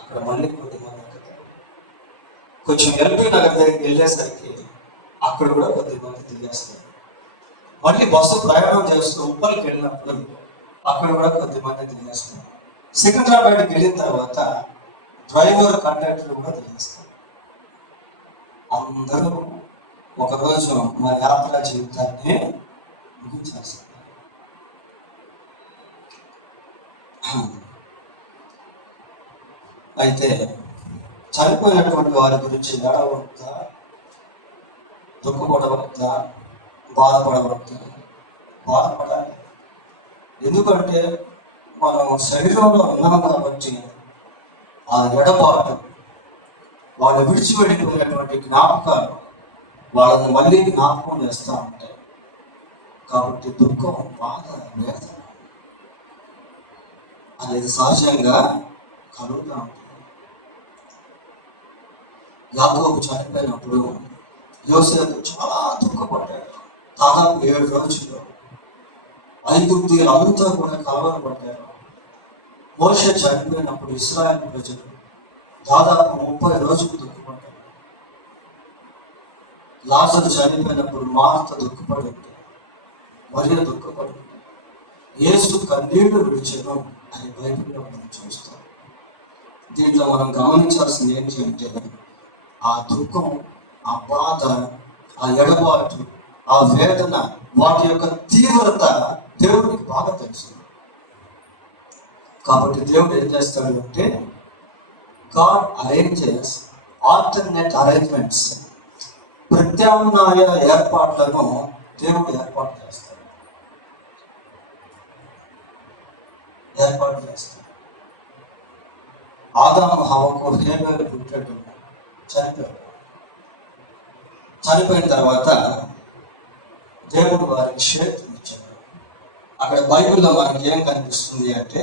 అక్కడ మళ్ళీ కొద్దిమంది ఎక్కుతారు. కొంచెం ఎల్బీ నగర్ దగ్గరికి వెళ్ళేసరికి అక్కడ కూడా కొద్దిమంది దిగేస్తారు. మళ్ళీ బస్సు ప్రయాణం చేస్తూ ఉప్పల్కి వెళ్ళినప్పుడు అక్కడ కూడా కొద్దిమంది దిగేస్తారు. సికింద్రాబాద్కి వెళ్ళిన తర్వాత డ్రైవర్ కండక్టర్ కూడా దిగేస్తారు. అందరూ ఒకరోజు మా యాత్ర జీవితాన్ని ముగించేస్తారు. అయితే చనిపోయినటువంటి వారి గురించి ఏడవద్దా, దుఃఖపడవద్దా, బాధపడవద్దా? బాధపడాలి. ఎందుకంటే మనం శరీరంలో ఉన్నాం కాబట్టి ఆ ఎడబాటు, వాళ్ళు విడిచి వెళ్ళిపోయినటువంటి జ్ఞాపకాలు వాళ్ళని మళ్ళీ జ్ఞాపకం చేస్తూ ఉంటాయి. కాబట్టి దుఃఖం, బాధ, వేదన అనేది సహజంగా కలుగుతూ ఉంటుంది. యాకోబు చనిపోయినప్పుడు యోసేపు చాలా దుఃఖపడ్డాడు. దాదాపు 7 రోజులు ఐగుప్తీయులంతా కూడా కలవరపడ్డారు. మోషే చనిపోయినప్పుడు ఇశ్రాయేలు ప్రజలు దాదాపు 30 రోజులు దుఃఖపడ్డారు. లాజరు చనిపోయినప్పుడు మార్త దుఃఖపడింది, మరియ దుఃఖపడింది. యేసు కన్నీళ్లు విడిచెను అని బైబిల్లో మనం చూస్తాం. దీంట్లో మనం గమనించాల్సింది ఏంటి అంటే, ఆ దుఃఖం, ఆ బాధ, ఆ ఎడబాటు, ఆ వేదన, వాటి యొక్క తీవ్రత దేవుడికి బాగా తెలుసు. కాబట్టి దేవుడు ఏం చేస్తాడు అంటే, గాడ్ అరేంజెస్ ఆల్టర్నేట్ అరేంజ్మెంట్స్, ప్రత్యామ్నాయ ఏర్పాట్లను దేవుడు ఏర్పాటు చేస్తాడు. ఆదాము హవ్వకు హేబేలు పుట్టాడు, చనిపోయాడు. చనిపోయిన తర్వాత దేవుడు వారికి షేతుని ఇచ్చాడు. అక్కడ బైబిల్లో మనకి ఏం కనిపిస్తుంది అంటే,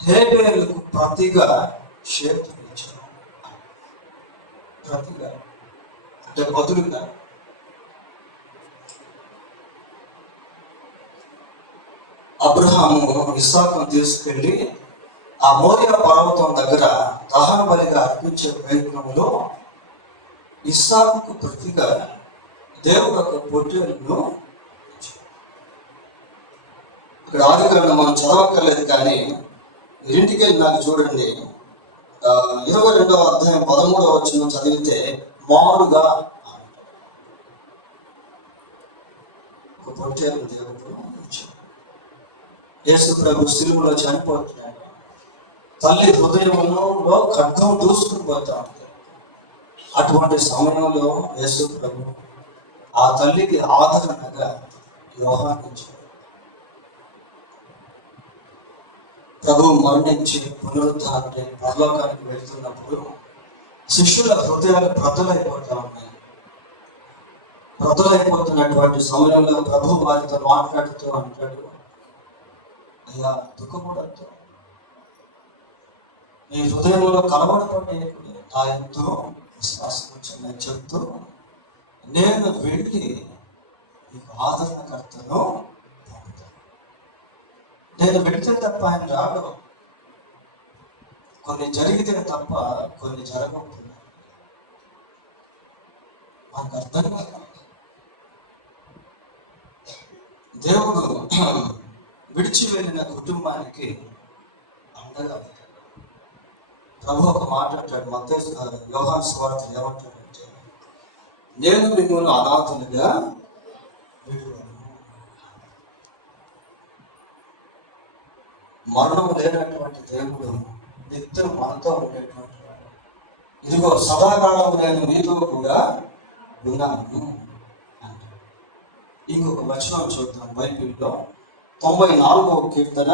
హేబేలుకు ప్రతిగా షేతుని ఇచ్చాడు. ప్రతిగా అంటే బదులుగా. అబ్రహాము ఇస్సాకును తీసుకెళ్ళి ఆ మోరియా పర్వతం దగ్గర దహన బలిగా అర్పించే ప్రయత్నంలో ఇస్సాకుకు ప్రతిగా దేవుడు ఒక పొట్టేలును ఇక్కడ ఆదికాండం మనం చదవక్కర్లేదు, కానీ ఇంటికి వెళ్ళి నాకు చూడండి, 22వ అధ్యాయం 13వ వచనం చదివితే మారుగా ఒక పొట్టేలు దేవుడు ఇచ్చాడు. యేసు ప్రభు శిలువలో చనిపోతున్నాడు. తల్లి హృదయంలో ఖడ్గం దూసుకుని పోతా ఉంటుంది. అటువంటి సమయంలో యేసు ప్రభు ఆ తల్లికి ఆదరణగా యోహాను ఇచ్చాడు. ప్రభు మరణించి పునరుద్ధారణ పరలోకానికి వెళ్తున్నప్పుడు శిష్యుల హృదయాలు ప్రజలైపోతా ఉన్నాయి. ప్రజలైపోతున్నటువంటి సమయంలో ప్రభు వారితో మాట్లాడుతూ అంటాడు, అయ్యా దుఃఖపడద్దు, నీ హృదయంలో కలవడపడేయకుడు, నా ఎంతో విశ్వాసం వచ్చిందని చెప్తూ నేను వెళ్ళి నీకు ఆదరణకర్తను పంపుతాను. నేను వెళితే తప్ప ఆయన రాడు. కొన్ని జరిగితే తప్ప కొన్ని జరగవుతుంది. మనకు అర్థం కాదు. దేవుడు విడిచి వెళ్ళిన కుటుంబానికి అండగా ఉంటాడు. ప్రభు ఒక మాట అంటాడు, మత్తయి యోహాను సువార్త ఏమంటాడంటే, నేను మిమ్మల్ని అనాథులుగా విడువను. మరణం లేనటువంటి దేవుడు నిత్యం మనతో ఉండేటువంటి వాడు. ఇదిగో సదాకాలం నేను మీతో కూడా ఉన్నాను అంటాడు. ఇంకొక వచనం చూద్దాం బైబిల్లో 94వ కీర్తన,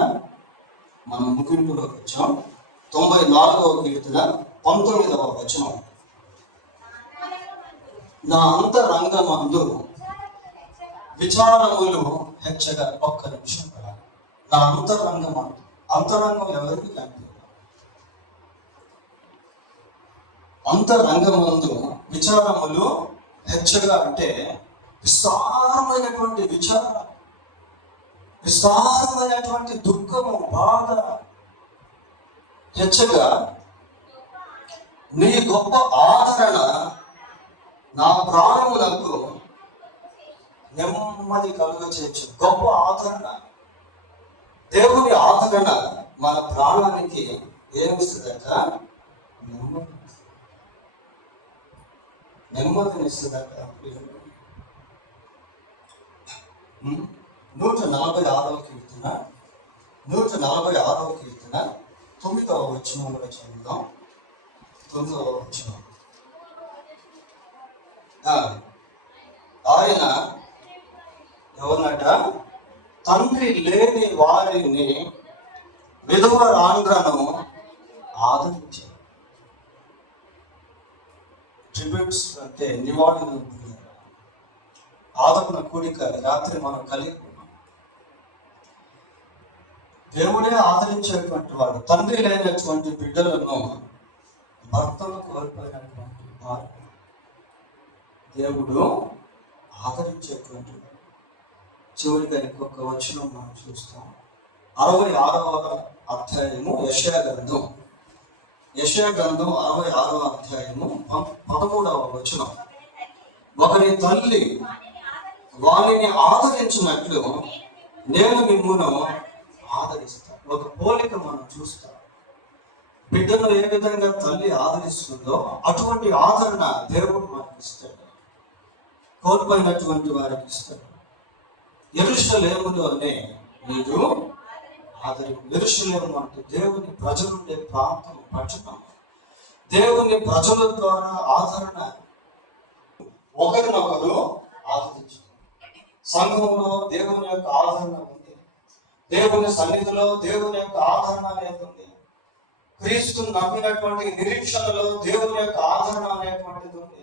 మనం ముగింపులోకి వచ్చాం. 94వ కీర్తన 19వ వచనం, నా అంతరంగమందు విచారములు హెచ్చగా. ఒక్క నిమిషం కదా, నా అంతరంగమందు, అంతరంగం ఎవరికి కనిపించదు. అంతరంగమందు విచారములు హెచ్చగా అంటే విస్తారమైనటువంటి విచారం, విస్తారమైనటువంటి దుఃఖము, బాధ హెచ్చగా నీ గొప్ప ఆదరణ నా ప్రాణములకు నెమ్మది కలుగచేయచ్చు. గొప్ప ఆదరణ, దేవుని ఆదరణ మన ప్రాణానికి ఏమిస్తుందట? నెమ్మదినిస్తుందట. 146వ కీర్తన 146వ కీర్తన 9వ వచనం కూడా చదువుదాం. 9వ వచనం, ఆయన ఎవరన్నట? తండ్రి లేని వారిని, విధవరాండ్రను ఆదరించారు. ట్రిబ్యూట్స్ అంటే నివాళులు, ఆదరణ కూడిక రాత్రి మనం కలిగి ఉన్నాం. దేవుడే ఆదరించేటువంటి వాడు. తండ్రి లేనటువంటి బిడ్డలను, భర్తను కోల్పోయినటువంటి వారు దేవుడు ఆదరించేటువంటి వాడు. చివరిగా ఇంకొక వచనం మనం చూస్తాం. 66వ అధ్యాయము యెషయా గ్రంథం 66వ అధ్యాయము 13వ వచనం, ఒకరి తల్లి వారిని ఆదరించినట్లు నేను మిమ్మును ఆదరిస్తాను. ఒక పోలిక మనం చూస్తాం. బిడ్డను ఏ విధంగా తల్లి ఆదరిస్తుందో అటువంటి ఆదరణ దేవుడు మనకి ఇస్తాడు. కోల్పోయినటువంటి వారికి ఇస్తాడు. యెరూషలేములోనే మీరు ఆదరి. యెరూషలేము అంటే దేవుని ప్రజలుండే ప్రాంతం, పట్టణం. దేవుని ప్రజల ద్వారా ఆదరణ, ఒకరినొకరు ఆదరించు. సంఘంలో దేవుని యొక్క ఆదరణ ఉంది. దేవుని సన్నిధిలో దేవుని యొక్క ఆదరణ అనేది ఉంది. క్రీస్తుని నమ్మినటువంటి నిరీక్షణలో దేవుని యొక్క ఆదరణ అనేటువంటిది ఉంది.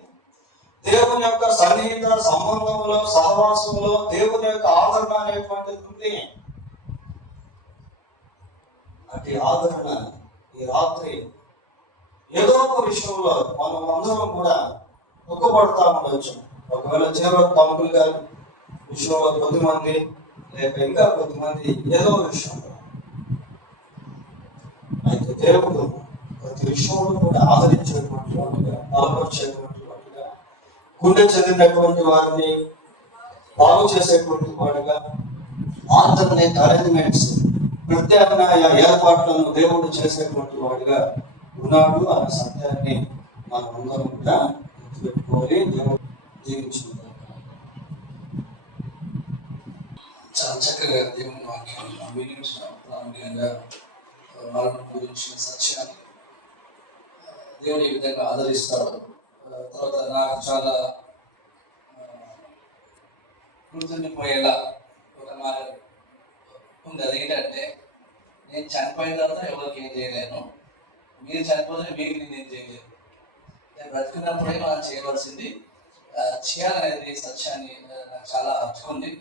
దేవుని యొక్క సన్నిహిత సంబంధంలో, సహవాసంలో దేవుని యొక్క ఆదరణ అనేటువంటిది ఉంది. అటు ఆదరణ ఈ రాత్రి ఏదో ఒక విషయంలో మనం అందరం కూడా దుఃఖపడతా ఉండవచ్చు. ఒకవేళ చేరవ తమ్ముడు గారి విషయంలో కొద్దిమంది, లేక ఇంకా కొద్దిమంది ఏదో విషయంలో. అయితే దేవుడు ప్రతి విషయంలో కూడా ఆదరించేటువంటి వాడుగా, బలపరిచేటువంటి వాడుగా, గుండె చెందినటువంటి వారిని బాగు చేసేటువంటి వాడుగా, ఆల్టర్నేట్ అరేంజ్మెంట్స్, ప్రత్యామ్నాయ ఏర్పాట్లను దేవుడు చేసేటువంటి వాడుగా ఉన్నాడు అనే సత్యాన్ని మనం అందరం కూడా గుర్తుపెట్టుకోవాలి. దేవుడు జీవించుకుంటాం. చాలా చక్కగా దేవుని వాక్యాన్ని వినిపించిన ప్రాముఖ్యంగా మరణం గురించిన సత్యాన్ని దేవుని ఈ విధంగా ఆదరిస్తారు. తర్వాత నాకు చాలా గుర్తుండిపోయేలా ఒక మాట ఉంది. అదేంటంటే, నేను చనిపోయిన తర్వాత ఎవరికి ఏం చేయలేను, మీరు చనిపోతే మీకు నేను ఏం చేయలేను. నేను బ్రతికినప్పుడే మనం చేయవలసింది చేయాలనేది సత్యాన్ని నాకు చాలా హత్తుకుంది.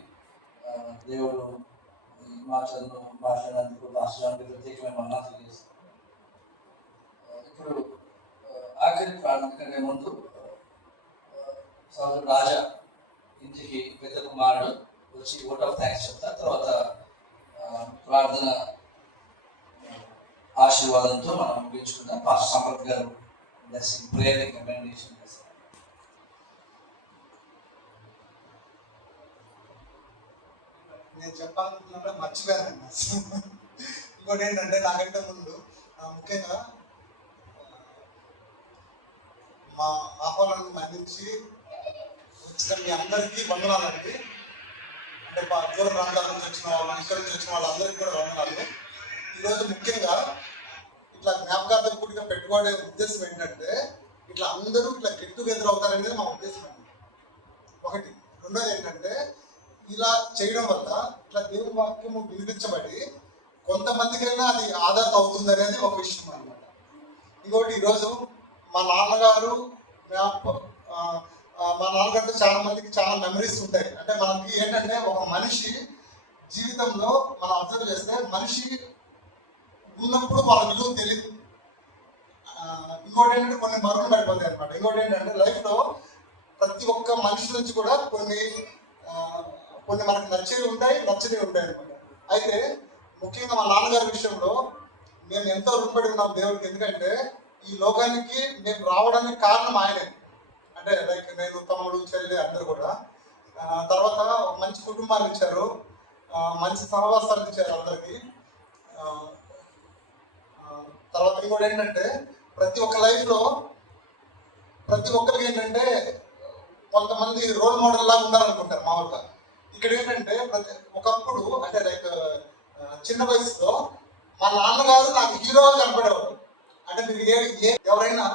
దేవుడు ఈ మాటలను మాట్లాడినందుకు రాష్ట్రానికి ప్రత్యేకమైన మన్నాలు చేస్తాను. ఇప్పుడు ఆఖరి ప్రార్థన కంటే ముందు సోదరుడు రాజా ఇంటికి పెద్ద కుమారుడు వచ్చి ఓట్ ఆఫ్ థ్యాంక్స్ చెప్తారు. తర్వాత ప్రార్థన ఆశీర్వాదంతో మనం ముగించుకుందాం. పాస్టర్ సంపత్ గారు బ్లెస్సింగ్ ప్రేయర్ రికమెండేషన్ చేస్తారు. నేను చెప్పాలనుకున్నా మర్చిపోయాను. ఇంకోటి ఏంటంటే, నాకంటే ముందు ముఖ్యంగా మా ఆహ్వానాన్ని మన్నించి వచ్చిన మీ అందరికీ వందనాలండి. అంటే దూర ప్రాంతాల నుంచి వచ్చిన వాళ్ళు, ఇక్కడ నుంచి వచ్చిన వాళ్ళందరికీ కూడా వందనాలు. ఈరోజు ముఖ్యంగా ఇట్లా జ్ఞాపకార్థం కూడిగా పెట్టుకోవడే ఉద్దేశం ఏంటంటే, ఇట్లా అందరూ ఇట్లా గెట్ టుగెదర్ అవుతారనేది మా ఉద్దేశం అండి. ఒకటి. రెండోది ఏంటంటే, ఇలా చేయడం వల్ల ఇట్లా దేవుని వాక్యము వినిపించబడి కొంతమందికైనా అది ఆధారం అవుతుంది అనేది ఒక విషయం అన్నమాట. ఇంకోటి, ఈరోజు మా నాన్నగారు మా నాన్నగారితో చాలా మందికి చాలా మెమరీస్ ఉంటాయి. అంటే మనకి ఏంటంటే, ఒక మనిషి జీవితంలో మనం అబ్జర్వ్ చేస్తే మనిషి ఉన్నప్పుడు వాళ్ళ విలువ తెలియదు. ఇంకోటి ఏంటంటే, కొన్ని మరుగులు పడిపోతాయి అనమాట. ఇంకోటి ఏంటంటే, లైఫ్లో ప్రతి ఒక్క మనిషి నుంచి కూడా కొన్ని మనకు నచ్చేవి ఉంటాయి, నచ్చనివి ఉంటాయి అనమాట. అయితే ముఖ్యంగా మా నాన్నగారి విషయంలో మేము ఎంతో రుణపడి ఉన్నాం దేవుడికి. ఎందుకంటే ఈ లోకానికి మేము రావడానికి కారణం ఆయనే. అంటే లైక్ నేను, తమ్ముడు, చెల్లి అందరూ కూడా. తర్వాత మంచి కుటుంబాలు ఇచ్చారు, మంచి సహవాసాలు ఇచ్చారు అందరికి. తర్వాత ఇంకోటి ఏంటంటే, ప్రతి ఒక్క లైఫ్లో ప్రతి ఒక్కరికి ఏంటంటే కొంతమంది రోల్ మోడల్ లాగా ఉండాలనుకుంటారు మామూలుగా. ఇక్కడ ఏంటంటే, ఒకప్పుడు అంటే లైక్ చిన్న వయసులో మా నాన్నగారు నాకు హీరోగా కనపడేవారు. అంటే మీరు ఎవరైనా